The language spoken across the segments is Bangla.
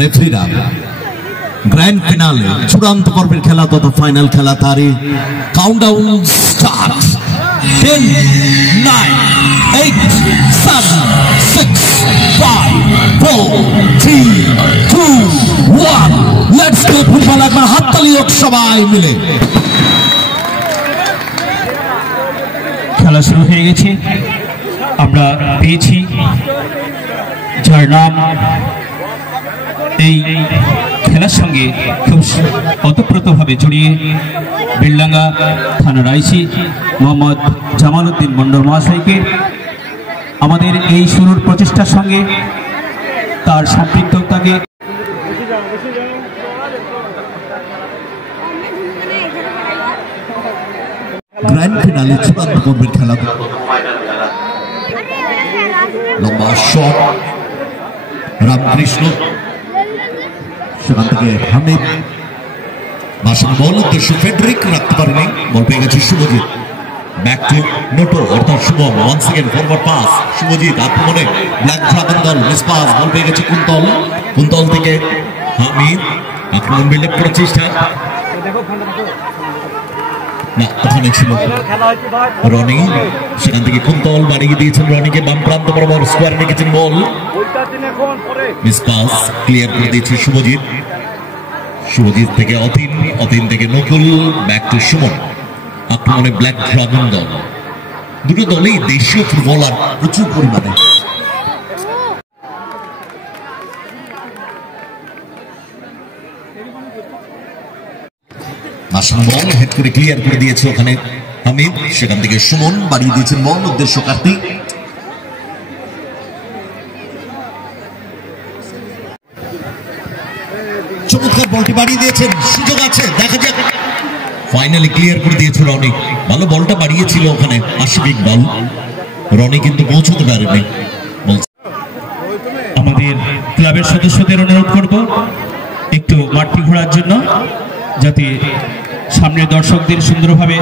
রেফারিরা গ্র্যান্ড ফিনালে চূড়ান্ত পর্বের খেলা তথা ফাইনাল খেলা তারই countdown start 10 9 8 7 6 5 4 3 2 1 let's go football একবার হাততালি হোক সবাই মিলে। খেলা শুরু হয়ে গেছে। আমরা পেয়েছি যার নাম এই খেলার সঙ্গে খুব ওতপ্রোতভাবে জড়িয়ে বেলডাঙ্গা থানার আইসি মোহাম্মদ জামাল উদ্দিন মন্ডল মহাশয়কে আমাদের এই শুরুর প্রচেষ্টার সঙ্গে তার সম্পৃক্ততাকে গ্র্যান্ড ফিনালে চূড়ান্ত পর্বের খেলা লম্বা শট রামকৃষ্ণ সেখান থেকে হামিদ ভাষণ বল উদ্দেশ্য ফেডরিক রাখতে পারেনি বল পেয়ে গেছে শুভজিৎ ব্যাক টু নোটো অর্থাৎ Shubham one second forward pass Subhajit আক্রমণে ব্ল্যাক ড্রাগন দল মিস পাস বল পেয়ে গেছে কুন্তল থেকে হামিদ আক্রমণ বিল্ডআপ করার চেষ্টা না ওখানে ছিল রনি সেখান থেকে কুন্তল বাড়িয়ে দিয়েছেন রনিকে বাম প্রান্ত বরাবর স্কোয়ার রেখেছেন বল মিস পাস ক্লিয়ার করে দিয়েছে শুভজিৎ থেকে অতীন থেকে নকুল ব্যাক টু সুমন আক্রমণে ব্ল্যাক ড্রাগন দল দুটো দলেই দেশীয় ফুটবলার প্রচুর পরিমাণে আসাম বল হেড করে ক্লিয়ার করে দিয়েছে ওখানে হামিদ সেখান থেকে সুমন বাড়িয়ে দিয়েছেন বল উদ্দেশ্য কার্তিক চমৎকার বলটি বাড়িয়ে দিয়েছেন সুযোগ আছে দেখা যাক ফাইনালি ক্লিয়ার করে দিয়েছে রনি ভালো বলটা বাড়িয়েছিল ওখানে আশিক ইকবাল রনি কিন্তু পৌঁছতে পারেনি আমাদের ক্লাবের সদস্যদের অনুরোধ করব একটু মাঠটি ঘোরার জন্য যাতে সামনের দর্শকদের সুন্দরভাবে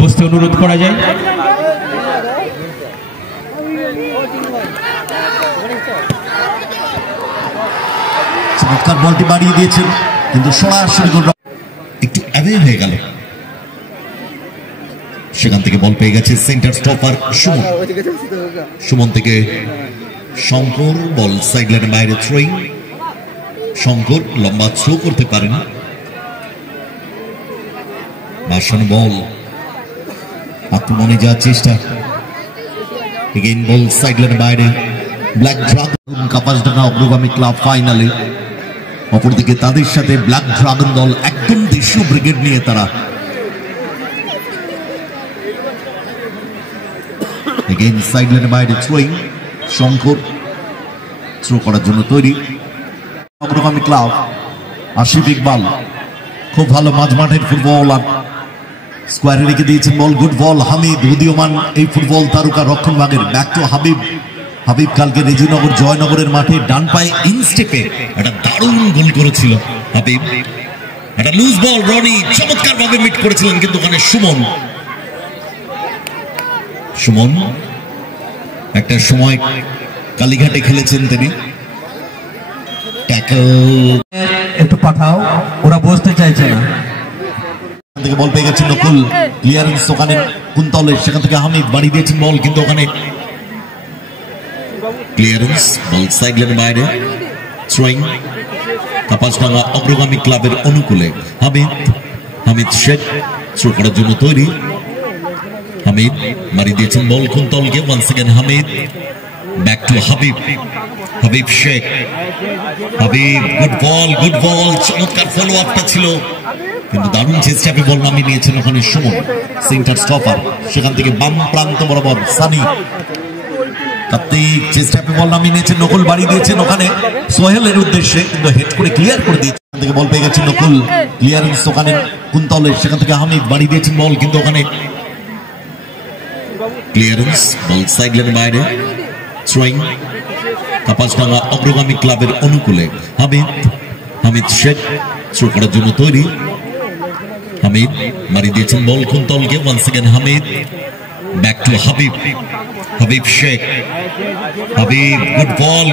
বসতে অনুরোধ করা যায়। চমৎকার বলটি বাড়িয়ে দিয়েছেন কিন্তু সরাসরি একটু অ্যাওয়ে হয়ে গেল সেখান থেকে বল পেয়ে গেছে সেন্টার স্টপার সুমন থেকে শঙ্কর বল সাইড লাইনের বাইরে থ্রোয়িং শঙ্কর লম্বা থ্রো করতে পারেন ভাষণ বল আক্রমণে যাওয়ার চেষ্টা এগেইন বল সাইড লাইনের বাইরে ব্ল্যাক ড্রাগন কাপাসডাঙ্গা অগ্রগামী ক্লাব ফাইনালে অপরদিকে তাদের সাথে ব্ল্যাক ড্রাগন দল একদম দেশীয় ব্রিগেড নিয়ে তারা এগেইন সাইড লাইনের বাইরে থ্রোয়িং শঙ্কর থ্রো করার জন্য তৈরি অগ্রগামী ক্লাব আশিক ইকবাল খুব ভালো মাঝমাঠের ফুটবলার স্কোয়ারে রেখে দিয়েছেন বল গুড বল হামিদ উদীয়মান এই ফুটবল তারকা রক্ষণ ভাগের ব্যাক টু হাবিব কালকে রেজিনগর জয়নগরের মাঠে ডান পায়ে ইনস্টেপে একটা দারুণ গোল করেছিল হাবিব একটা লুজ বল রনি চমৎকার ভাবে মিট করেছিলেন কিন্তু ওখানে সুমন একটা সময় কালীঘাটে খেলেছেন তিনি ট্যাকল একটু পাঠাও ওরা বসতে চাইছে না থেকে বল পেয়ে গেছেন নকুল ক্লিয়ারেন্স ওখানে কুন্তলের সেখান থেকে হামিদ বাড়িয়ে দিয়েছেন বল কিন্তু ওখানে ক্লিয়ারেন্স বল সাইড লাইনের বাইরে থ্রোয়িং কাপাসডাঙ্গা অগ্রগামী ক্লাবের অনুকূলে হামিদ শেখ থ্রো করার জন্য তৈরি হামিদ বাড়িয়ে দিয়েছেন বল কুন্তলকে once again Hamid back to Habib Sheikh good ball চমৎকার ফলো আপটা ছিল কিন্তু দারুণ চেষ্টাপে বল নামিয়ে নিয়েছেন ওখানে সুমন সেন্টার স্টপার সেখান থেকে বাম প্রান্ত বরাবর সানি কার্তিক চেষ্টাপে বল নামিয়ে নিয়েছেন নকুল বাড়িয়ে দিয়েছেন ওখানে সোহেলের উদ্দেশ্যে কিন্তু হেড করে ক্লিয়ার করে দিয়েছেন সেখান থেকে বল পেয়ে গেছেন নকুল ক্লিয়ারেন্স ওখানে কুন্তলের সেখান থেকে হামিদ বাড়িয়ে দিয়েছেন বল কিন্তু ওখানে ক্লিয়ারেন্স বল সাইড লাইনের বাইরে থ্রোয়িং কাপাসডাঙ্গা অগ্রগামী ক্লাবের অনুকূলে হামিদ শেখ থ্রো করার জন্য তৈরি হামিদ মারিয়ে দিয়েছেন বল কুন্তলকে once again Hamid back to Habib Sheikh, Habib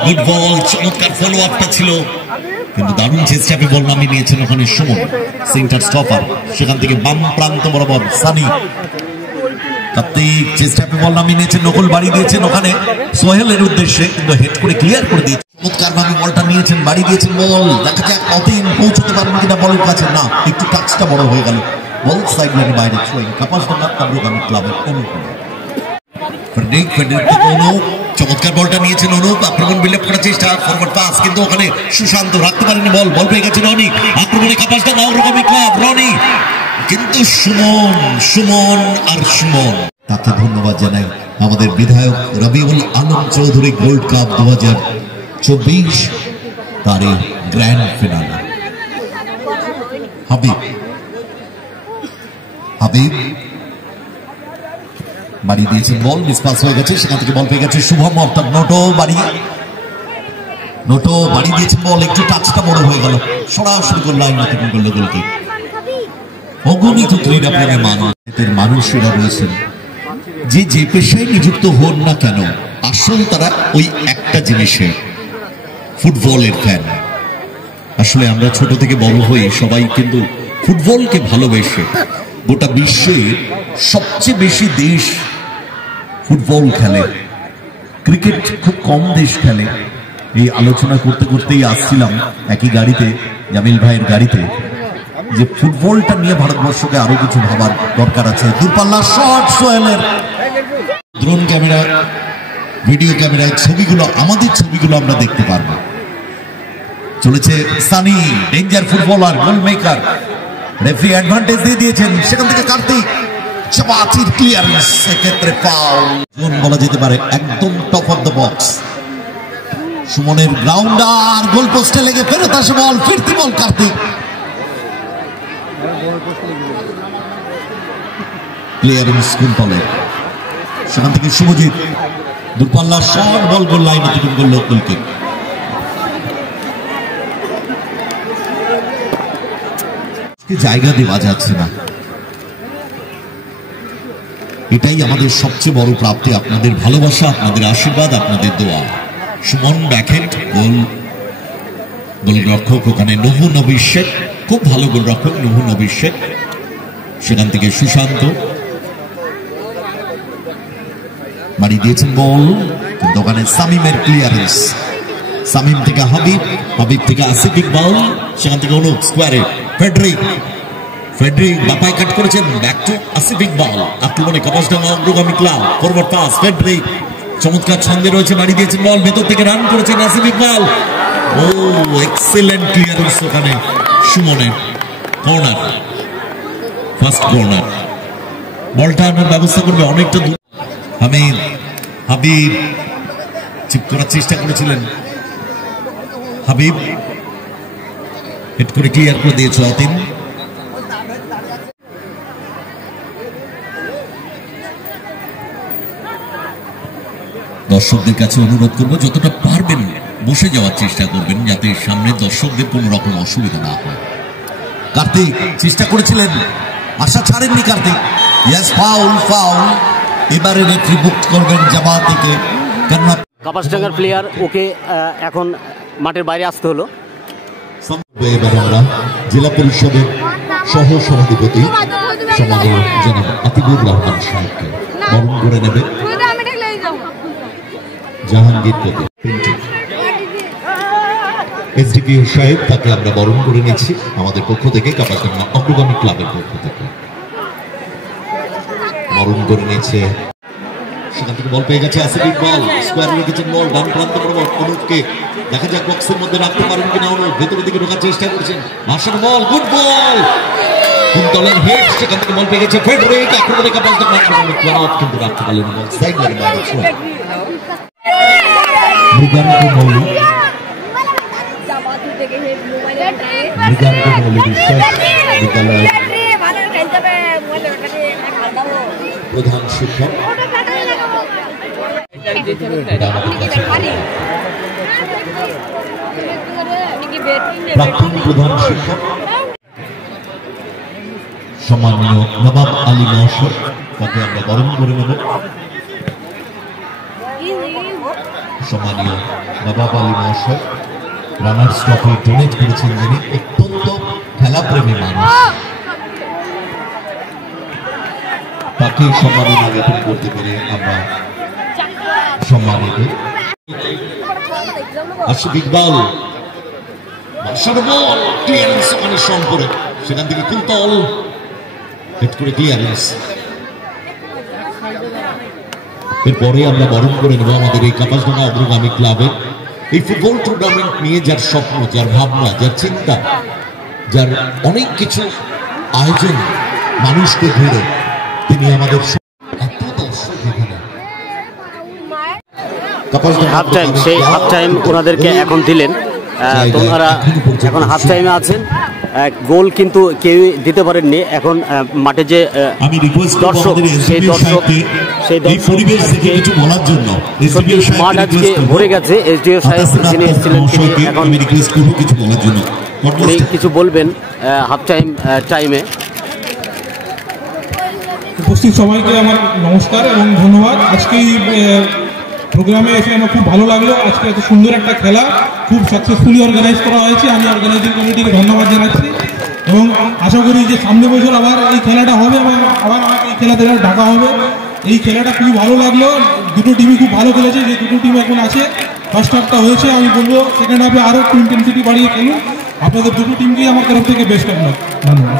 good ball, চমৎকার ফলো আপটা ছিল, কিন্তু দারুণ চেষ্টাপে বল নামিয়ে নিয়েছেন ওখানে সুমন, সেন্টার স্টপার, সেখান থেকে বাম প্রান্ত বরাবর সানি, কার্তিক চেষ্টাপে বল নামিয়ে নিয়েছেন, নকল বাড়ি দিয়েছেন ওখানে সোহেলের উদ্দেশ্যে, কিন্তু হেড করে ক্লিয়ার করে দিয়েছে, চমৎকার ভাবে বলটা নিয়েছেন, বাড়ি দিয়েছেন বল, দেখা যাক অতীন পৌঁছতে পারেন কিনা বলের কাছে, না একটু টাচটা বড় হয়ে গেল, বল সাইড লাইনের বাইরে ছুঁয়ে কাপাসডাঙ্গা কামরুগামী ক্লাবের অনুকূল। চমৎকার বলটা নিয়েছেন অনুপ, আক্রমণ বিলেপ করার চেষ্টা, ফরওয়ার্ড পাস, কিন্তু ওখানে সুশান্ত রাখতে পারেনি বল পেয়ে গেছেন রনি, আক্রমণে কাপাসডাঙ্গা অনুগামী ক্লাব, রনি, কিন্তু সুমন তাকে ধন্যবাদ জানাই আমাদের বিধায়ক রবিউল আলম চৌধুরী গোল্ড কাপ 2024 তার এই গ্র্যান্ড ফিনালে। হাবিব বাড়ি দিয়েছেন বল, মিসপাস হয়ে গেছে, সেখান থেকে বল পেয়ে গেছে শুভম, অর্থাৎ নোটো বাড়ি দিয়েছেন বল, একটু টাচটা বড় হয়ে গেল, সরাসরি গোল লাইন থেকে করলো গোলকে। অগণিত ক্রীড়া প্রেমী মানুষেরা রয়েছেন যে পেশায় নিযুক্ত হন না কেন, আসল তারা ওই একটা জিনিসের ফুটবলের ফ্যান। আসলে আমরা ছোট থেকে বড় হই সবাই কিন্তু ফুটবলকে ভালোবেসে, গোটা বিশ্বে সবচেয়ে বেশি দেশ ফুটবল খেলে, ক্রিকেট খুব কম দেশ খেলে। এই আলোচনা করতে করতেই আসছিলাম একই গাড়িতে, জামিল ভাইয়ের গাড়িতে, যে ফুটবলটা নিয়ে ভারতবর্ষকে আরো কিছু ভাবার দরকার আছে। দূরপাল্লা শট সোহেলের, ড্রোন ক্যামেরা, ভিডিও ক্যামেরায় ছবিগুলো, আমাদের ছবিগুলো আমরা দেখতে পারবো। চলেছে সানি, ডেঞ্জার ফুটবলার, গোল মেকার, রেফারি অ্যাডভান্টেজ দিয়ে দিয়েছেন, সেখান থেকে কার্তিক চাপাচির ক্লিয়ারেন্স, সেক্ষেত্রে ফাউল জোন বলা যেতে পারে, একদম টপ অফ দ্য বক্স। সুমনের গ্রাউন্ডার, গোল পোস্টে লেগে ফেরত আসে বল, ফিরতি বল কার্তিক, ক্লিয়ারেন্স কুন্তলের, সেখান থেকে শুভজিৎ, দূরপাল্লা শট, বল গোল লাইনে থেকে গোল গোলকে। জায়গা দেওয়া যাচ্ছে না, এটাই আমাদের সবচেয়ে বড় প্রাপ্তি, আপনাদের ভালোবাসা, আপনাদের আশীর্বাদ, আপনাদের দোয়া। সুমন ব্যাকহ্যান্ড গোলরক্ষক ওখানে নুহু নবী শেখ, খুব ভালো গোলরক্ষক নুহু নবী শেখ, সেখান থেকে সুশান্ত বাড়ি দিয়েছেন বল, কিন্তু ওখানে সামিমের ক্লিয়ারেন্স, সামিম থেকে হাবিব থেকে আসিফ ইকবাল, সেখান থেকে অনুপ স্কোয়ারে, ফেডরিক বাপাই কাট করেছেন, ব্যাক টু আসিফ ইকবাল, আক্রমণে কাপাসডাঙ্গা অগ্রগামী ক্লাব, ফরওয়ার্ড পাস, ফেডরিক চমৎকার ছন্দে রয়েছে, বাড়ি দিয়েছেন বল, ভেতর থেকে রান করেছেন আসিফ ইকবাল, ও এক্সেলেন্ট ক্লিয়ারেন্স ওখানে সুমনের, কর্নার, ফার্স্ট কর্নার, বলটা আনার ব্যবস্থা করবে অনেকটা দূর। হাবিব চিপ করার চেষ্টা করেছিলেন, হাবিব হেড করে ক্লিয়ার করে দিয়েছে অতীন। দর্শকদের কাছে অনুরোধ করবো যতটা পারবেন বসে যাওয়ার চেষ্টা করবেন, যাতে সামনে দর্শকদের কোন রকম অসুবিধা না হয়। কার্তিক চেষ্টা করেছিলেন, আশা ছাড়েননি কার্তিক, ফাউল, এবারে রেফারি বুক করবেন জামাতিকে, কেননা কাপাসডাঙ্গার প্লেয়ার, ওকে এখন মাঠের বাইরে আসতে হলো। এবার আমরা জেলা পরিষদের সহ সভাধিপতি সমাজের জনাব আতিকুর রহমান সাহেবকে বরণ করে নেবে জাহাঙ্গীর কবির, এসডিপিও সাহেব, তাকে আমরা বরণ করে নিচ্ছি আমাদের পক্ষ থেকে, কাপাসডাঙ্গা অগ্রগামী ক্লাবের পক্ষ থেকে বরণ করে নিচ্ছে। সেখান থেকে বল পেয়ে গেছে আসিফ ইকবাল, স্কোয়ারে রেখেছেন বল, ডান প্রান্ত বরাবর অনুপকে, দেখা যাক বক্সের মধ্যে রাখতে পারেন কিনা অনুপ, ভেতরের দিকে ঢোকার চেষ্টা করছেন, ভাষণ বল, গুড বল, কুন্তলের হেড, সেখান থেকে বল পেয়ে গেছে ফেডরিক, আক্রমণে কাপাসডাঙ্গা ক্লাব, কিন্তু রাখতে পারলেন বল সাইড লাইনে বাইরে ছিল। মৃগাঙ্ক মৌলিক বিশ্বাস বিদ্যালয়ের প্রধান শিক্ষক, প্রাক্তন প্রধান শিক্ষক সম্মানীয় নবাব আলী মহাশয়, তাকে আমরা বরণ করে নেব। সম্মানীয় নবাব আলী মহাশয় রানার্স ট্রফি ডোনেট করেছেন, যিনি অত্যন্ত খেলাপ্রেমী মানুষ। তাকে সম্মাননা জ্ঞাপন করতে পেরে আমরা সম্মানিত। আশিক ইকবাল ক্লিয়ারেন্স অনেক করে সেখান থেকে কুন্তল হেড করে ক্লিয়ারেন্স। এরপরে আমরা বরণ করে নেব আমাদের এই কাপাসডাঙ্গা অগ্রগামী ক্লাবের এই ফুটবল টুর্নামেন্ট নিয়ে যার স্বপ্ন, যার ভাবনা, যার চিন্তা, যার অনেক কিছু আয়োজন মানুষকে ঘিরে, তিনি আমাদের এত দর্শক এখানে হাফ টাইম, সেই হাফ টাইম ওনাদেরকে এখন দিলেন। তো ওনারা এখন হাফ টাইমে আছেন। গোল কিন্তু কেউই দিতে পারেননি। এখন মাঠে যে দর্শক, সেই দর্শক মাঠ আজকে ভরে গেছে। এসডিও সাহেব যিনি এসেছিলেন তিনি এখন কিছু বলবেন হাফ টাইমে। উপস্থিত সবাইকে আমার নমস্কার এবং ধন্যবাদ। আজকে প্রোগ্রামে এসে আমার খুব ভালো লাগলো। আজকে এত সুন্দর একটা খেলা খুব সাকসেসফুলি অর্গানাইজ করা হয়েছে। আমি অর্গানাইজিং কমিটিকে ধন্যবাদ জানাচ্ছি এবং আশা করি যে সামনে বছর আবার এই খেলাটা হবে এবং আবার আমাকে এই খেলাতে ডাকা হবে। এই খেলাটা খুব ভালো লাগলো। দুটো টিমই খুব ভালো খেলেছে। যে দুটো টিম এখন আছে, ফার্স্ট হাফটা হয়েছে, আমি বলবো সেকেন্ড হাফে আরও একটু ইন্টেন্সিটি বাড়িয়ে খেলুন। আপনাদের দুটো টিমকেই আমার তরফ থেকে বেস্ট অফ লাক। ধন্যবাদ।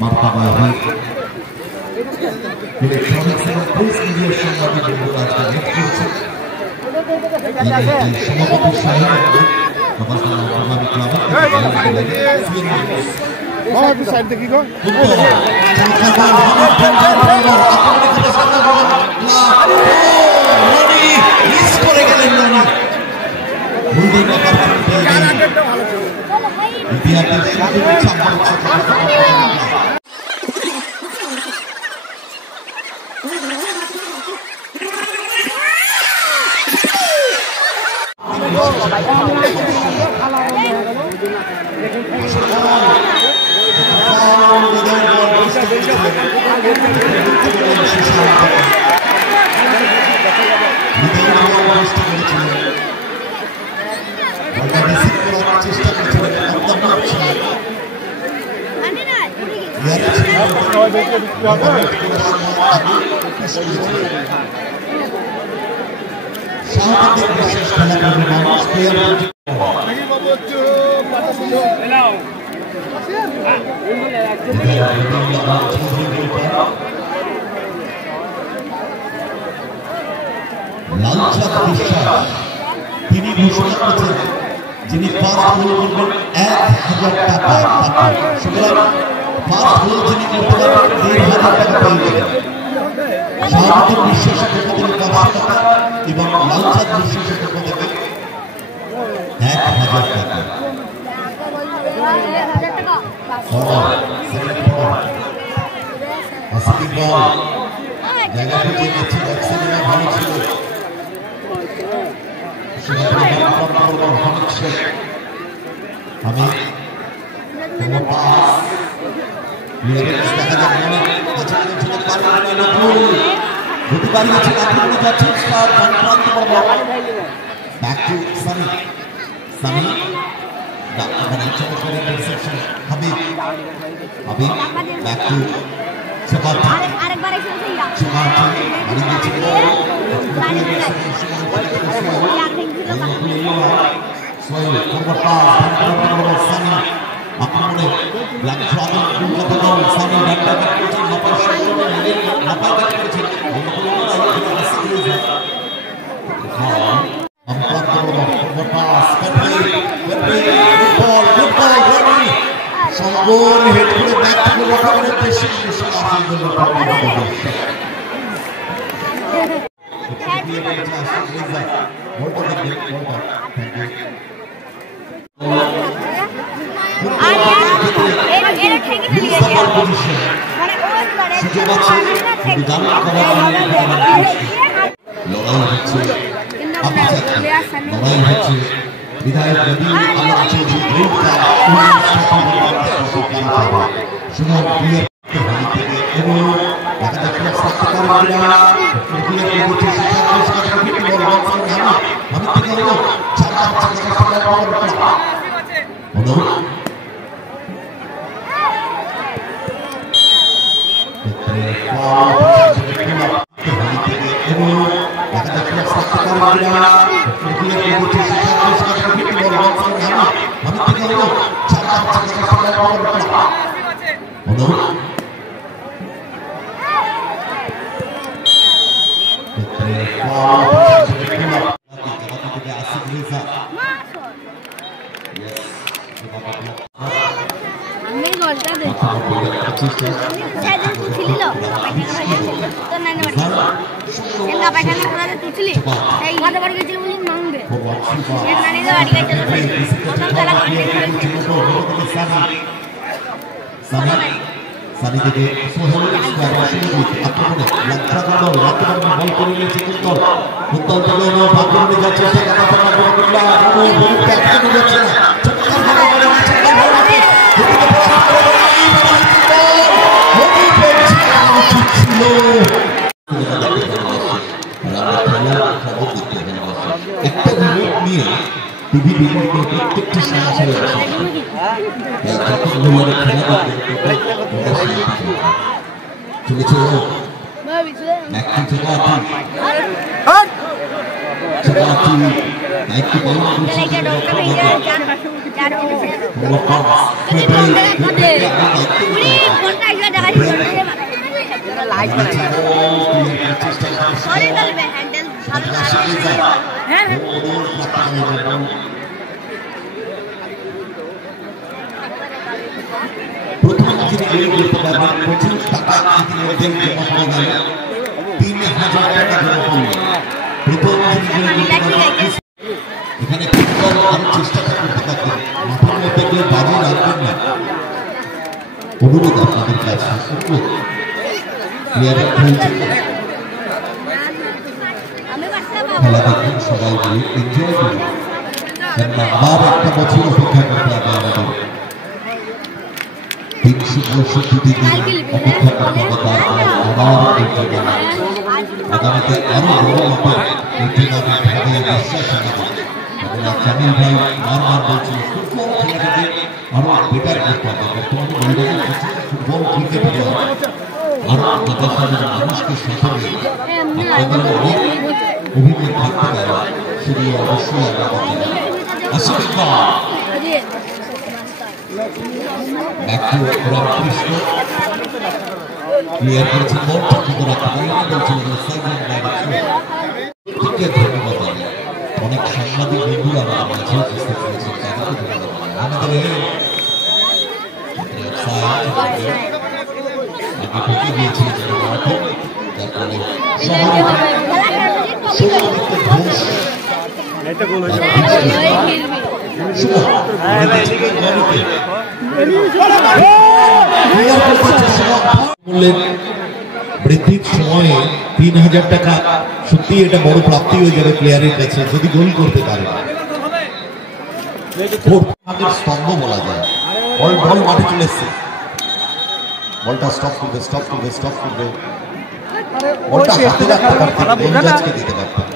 মার্কাবা হয় ইলেকট্রনিক্স এবং প্রেস মিডিয়ার সাংবাদিক বন্ধুরা আজকে নেট করছে। সভাপতি সাহেব অগ্রগামী ক্লাব স্বাভাবিক বিশেষ খেলাধুলা মানুষ লালচাঁদ বিশ্বাস তিনি ঘোষণা করেছেন যিনি ফার্স্ট গোল করবেন 1000 টাকা। সুতরাং ফার্স্ট গোল যিনি করতে পারবেন 1500 টাকা পেয়ে যাবেন। স্বাভাবিক বিশ্বাসের পক্ষ থেকে 500 টাকা এবং লালচাঁদ বিশ্বাসের পক্ষ থেকে 1000 টাকা। জায়গা খুঁজে নিচ্ছে, ভালো ছিল আমি বিধায়ক নবী আলম চৌধুরী গ্রেট সুমন প্রিয় থেকে এবং দেখা যাচ্ছে সানি থেকে সোহেল আক্রমণে বল করে নিয়েছে কুন্তল কুন্তল থেকে ভাগ্যরণী যাচ্ছে একটা রিমোট নিয়ে টিভি বিল্ডিংয়ে প্রত্যেকটি সরাসরি আসে চলেছে দায়িত্ব পালন প্রথম যিনি গোল করতে পারবেন প্রচুর টাকা ইতিমধ্যে জমা পড়ে গেল ৩,০০০ টাকা জমা পড়ল প্রথম যিনি গোল করতে পারবেন এখানে ফুটবল আরো চেষ্টা করতে পারবেন মাথার মধ্যে কেউ বাজি রাখবেন না অনুরোধ আপনাদের কাছে প্লেয়াররা খেলছে খেলা দেখুন সবাই মিলে এনজয় করুন কেননা আবার একটা বছর অপেক্ষা করতে হবে আমাদের ৩৬৫ দিন অপেক্ষা করতে হবে তারপর আবার এই টুর্নামেন্ট আগামীতে আরো বড় মাপের এই টুর্নামেন্ট হবে বিশ্বাস আমাদের এবং জামিল ভাই বারবার বলছিল ফুটবল খেলাটাকে আরো বেটার করতে হবে বর্তমানে মহিলাদের ফুটবল ক্রিকেট আরো আমাদের সমাজের মানুষকে সাথে নিয়ে আপনাদের অনেক অভিজ্ঞতা থাকতে পারে সেগুলো অবশ্যই রামকৃষ্ণ প্লেয়ার করেছে ধন্যবাদ অনেক সাংবাদিক বন্ধুরা আমাদের মাঝে উপস্থিত হয়েছেন তাদেরকে ধন্যবাদ আমাদের আগে ঢুকে গিয়েছিল যারা মাঠে যার ফলে বৃদ্ধির সময়ে ৩,০০০ টাকা সত্যি এটা বড় প্রাপ্তি হয়ে যাবে প্লেয়ারের কাছে যদি গোল করতে পারে স্তম্ভ বলা যায় বল মাঠে চলে এসছে বলটা স্টপ করবে বলটা হাতে রাখতে পারতেন গোলজাজকে দিতে পারতেন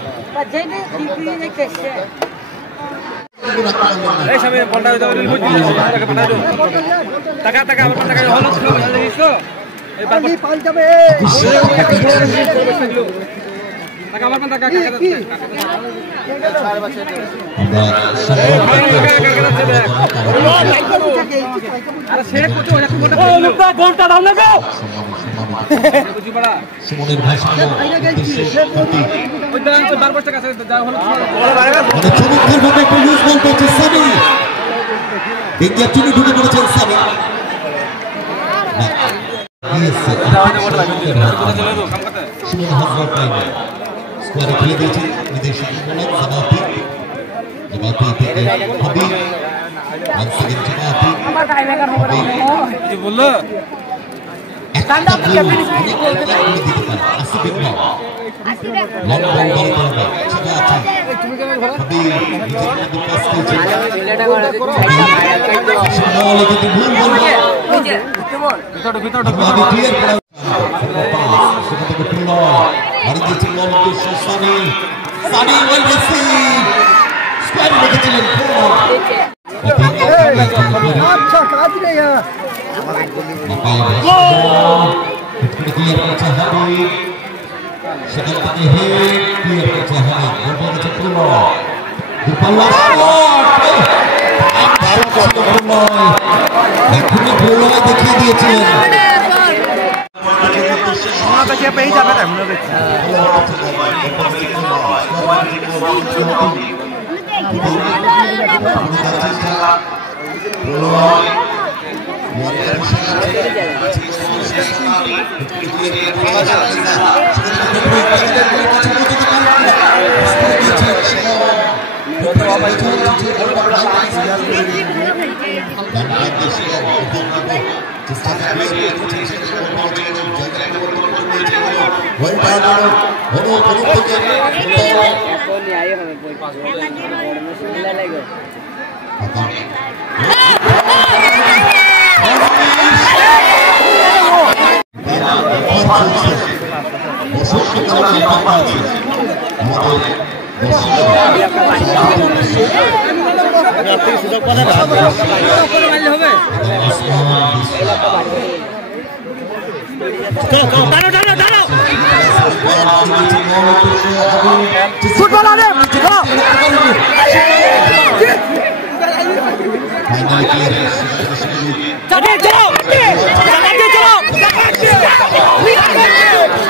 সুমনের ভাষণ ঢুকে পড়েছেন সানি সুমন হাজার স্কোয়ারে খেলে দিয়েছে নিজের সাথে বলার জামাতি জামাতি থেকে হাবিব ওয়ান সেকেন্ড জামাতি বললো একটা গোল অনেক করে দিতে পারে আসিফ ইকবাল লং বল বল করবে জামাতি হাবিব নিজের মধ্যে পাস করেছে বল এদিকে ভুল বল ভিতরে ক্লিয়ার করা সেটা থেকে পুরো আর দিয়েছে বল উদ্দেশ্য সানি সানি ওয়েল রিসিভ স্কোয়ারে রেখেছিলেন আচ্ছা কাজ নেই ক্লিয়ার করছে হাবিব সেখান থেকে হেড ক্লিয়ার করছে হাবিব গোল করেছে পুরো দুপাল্লা শট এখনই পুরো দেখিয়ে দিয়েছেন পেয়ে যাবে না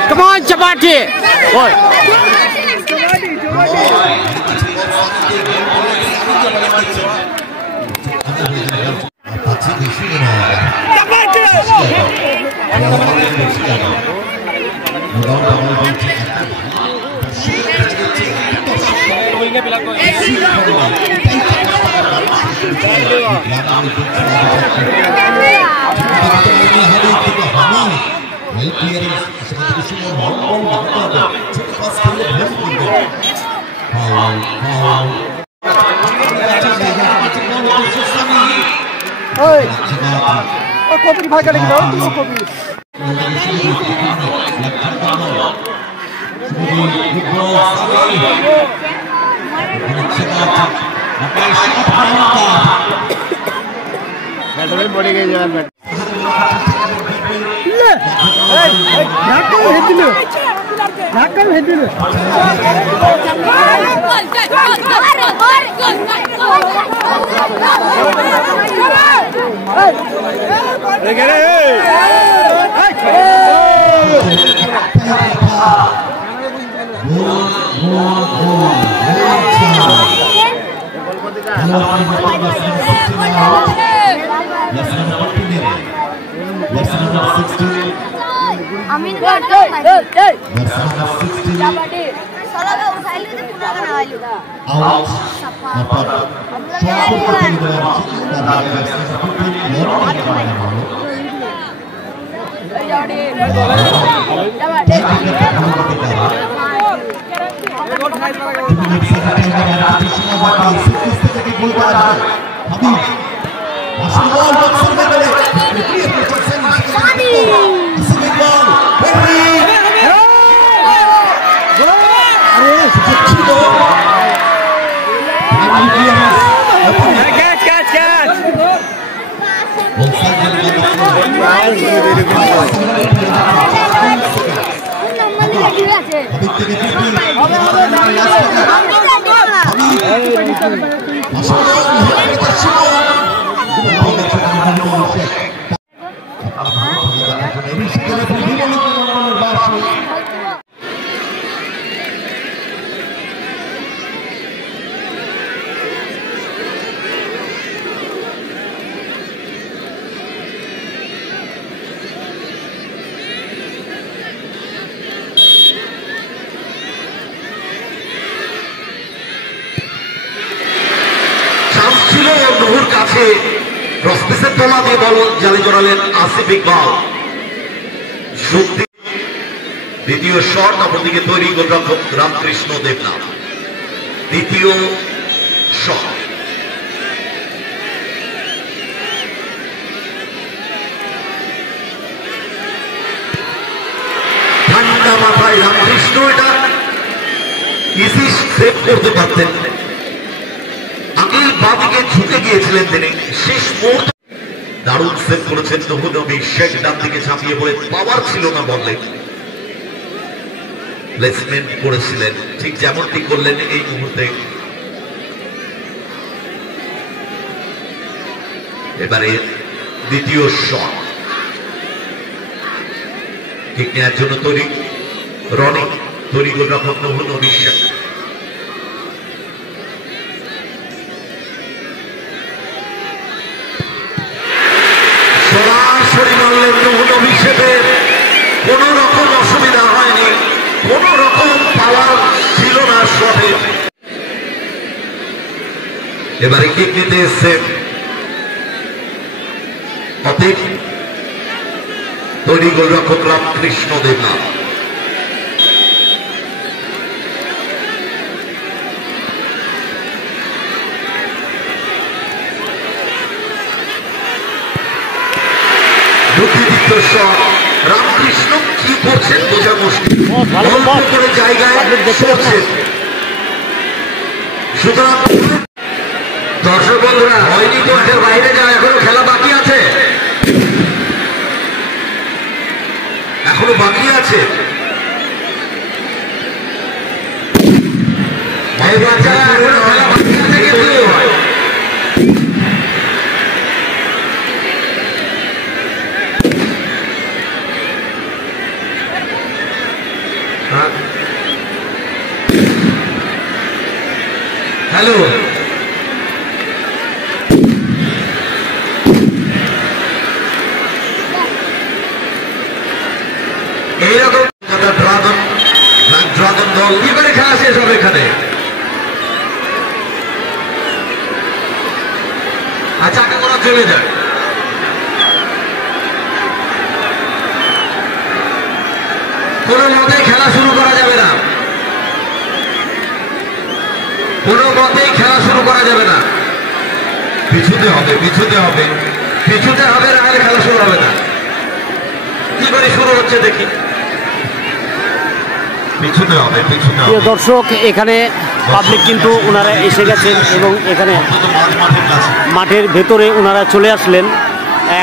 Come on, Chapati! Boy. Copy ভাই কাটে দাও তুমি কপি बैटरी बड़ी गई है बैट ले ए ढाका हेदिलो ढाका हेदिलो देख रे Amin নহর কাছে ক্রসপিসের তোলা দিয়ে বল জালে জড়ালেন আসিফ ইকবাল। শক্তি দ্বিতীয় শট, অপরদিকে তৈরি গোলরক্ষক রামকৃষ্ণ দেবনাথ। দ্বিতীয় শট, ঠান্ডা মাথায় রামকৃষ্ণ এটা ইজি সেভ করতে পারতেন। আগেই বাদিকে ঝুঁকে গিয়েছিলেন তিনি, শেষ মুহূর্তে দারুণ সেভ করেছেন নবী নবী শেখ। ডান দিকে ঝাঁপিয়ে পড়ে পাওয়ার ছিল না বললে, প্লেসমেন্ট করেছিলেন ঠিক যেমনটি করলেন এই মুহূর্তে। এবারে দ্বিতীয় শট, ঠিক নেওয়ার জন্য তৈরি রনি, তৈরি গোলরক্ষক নবী শেখ। সরাসরি মারলেন নবী শেখের, কোন রকম অসুবিধা হয়নি, কোন রকম পাওয়ার ছিল না শটে। এবারে কিক নিতে এসছে অতীত, তৈরি গোলরক্ষক রামকৃষ্ণ দেবনাথ। দ্বিতীয় শট, রামকৃষ্ণ কি করছেন বোঝা মুশকিল, করে জায়গায় সরছেন। সুতরাং দর্শক বন্ধুরা, হয়নি কোর্টের বাইরে যাওয়া, এখনো খেলা বাকি আছে, এখনো বাকি আছে। হ্যালো, এইরকম ড্রাগন দল কি করে খেলা শেষ হবে এখানে? আচ্ছা, আগে করা চলে যায়। কোন মতেই খেলা শুরু করা যাবে না, কোন মতেই খেলা শুরু করা যাবে না। পিছুতে হবে, পিছুতে হবে, পিছুতে হবে, না হলে খেলা শুরু হবে না। কি করে শুরু হচ্ছে দেখি, পিছুতে হবে, পিছুতে হবে। দর্শক, এখানে পাবলিক কিন্তু ওনারা এসে গেছেন এবং এখানে মাঠের ভেতরে ওনারা চলে আসলেন।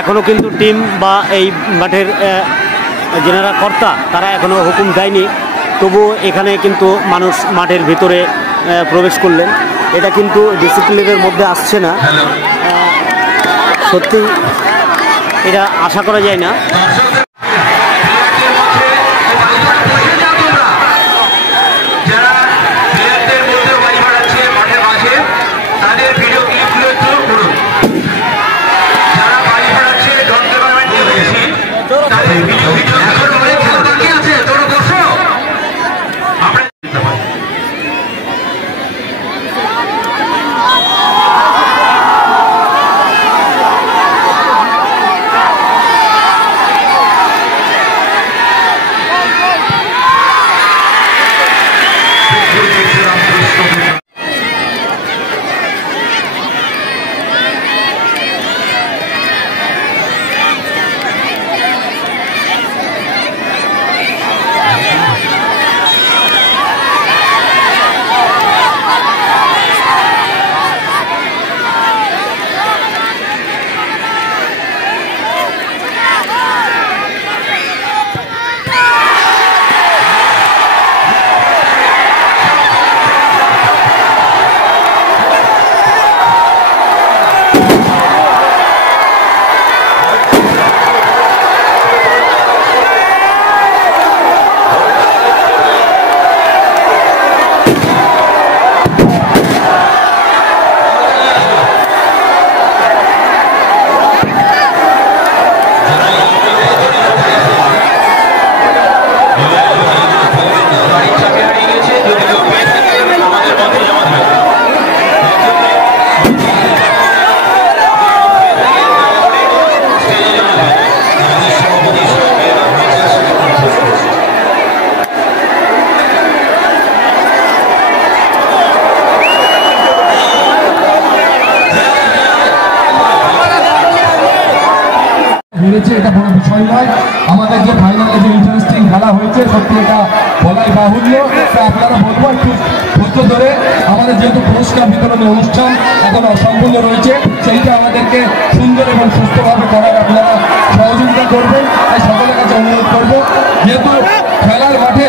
এখনো কিন্তু টিম বা এই মাঠের যারা কর্তা তারা এখনো হুকুম দেয়নি, তবুও এখানে কিন্তু মানুষ মাঠের ভিতরে প্রবেশ করলেন। এটা কিন্তু ডিসিপ্লিনের মধ্যে আসছে না, সত্যি এটা আশা করা যায় না। হেরেছে এটা কোনো বিষয় নয়। আমাদের যে ফাইনালে যে ইন্টারেস্টিং খেলা হয়েছে সত্যি এটা বলাই বাহুল্য। আপনারা বলবো একটু ধৈর্য ধরে, আমাদের যেহেতু পুরস্কার বিতরণের অনুষ্ঠান এখন অসম্পূর্ণ রয়েছে, সেইটা আমাদেরকে সুন্দর এবং সুস্থভাবে করার আপনারা সহযোগিতা করবেন। তাই সকলের কাছে অনুরোধ করবো, যেহেতু খেলার মাঠে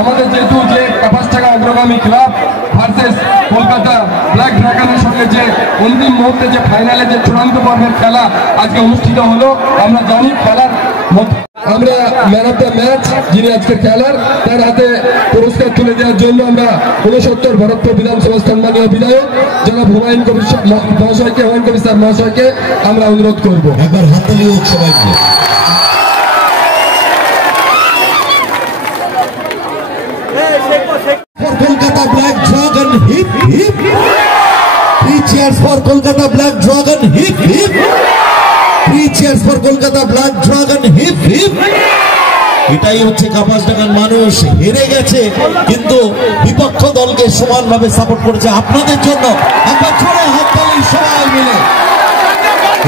আমাদের যেহেতু যে ৫ টাকা অগ্রগামী ক্লাব ভার্সেস কলকাতা ব্ল্যাক ড্রাগনের সঙ্গে যে অন্তিম মুহূর্তে যে ফাইনালে যে চূড়ান্ত পর্বের খেলা আজকে অনুষ্ঠিত হলো, আমরা জানি খেলার আমরা ম্যান অফ দ্য ম্যাচ যিনি আজকে খেলার তার হাতে পুরস্কার তুলে দেওয়ার জন্য আমরা ৬৯ ভরতপুর বিধানসভা সম্মানীয় বিধায়ক জনাব হুমায়ুন কবির মহাশয়কে, হুমায়ুন কবির স্যার মহাশয়কে আমরা অনুরোধ করবো একবার হাততালি হোক সবাইকে। Kolkata Black Dragon, hip hip. 3 cheers for Kolkata Black Dragon, hip hip. 3 cheers for Kolkata Black Dragon, hip hip. এটাই হচ্ছে কাপাসডাঙ্গার মানুষ, হেরে গেছে কিন্তু বিপক্ষ দলকে সমানভাবে সাপোর্ট করেছে আপনাদের জন্য। একবার জোরে হাততালি সবাই মিলে।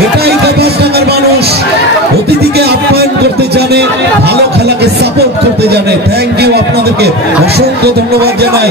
এটাই কাপাসডাঙ্গার মানুষ, অতিথিকে আপ্যায়ন করতে জানে, ভালো খেলাকে সাপোর্ট করতে জানে। থ্যাংক ইউ, আপনাদেরকে অসংখ্য ধন্যবাদ জানাই।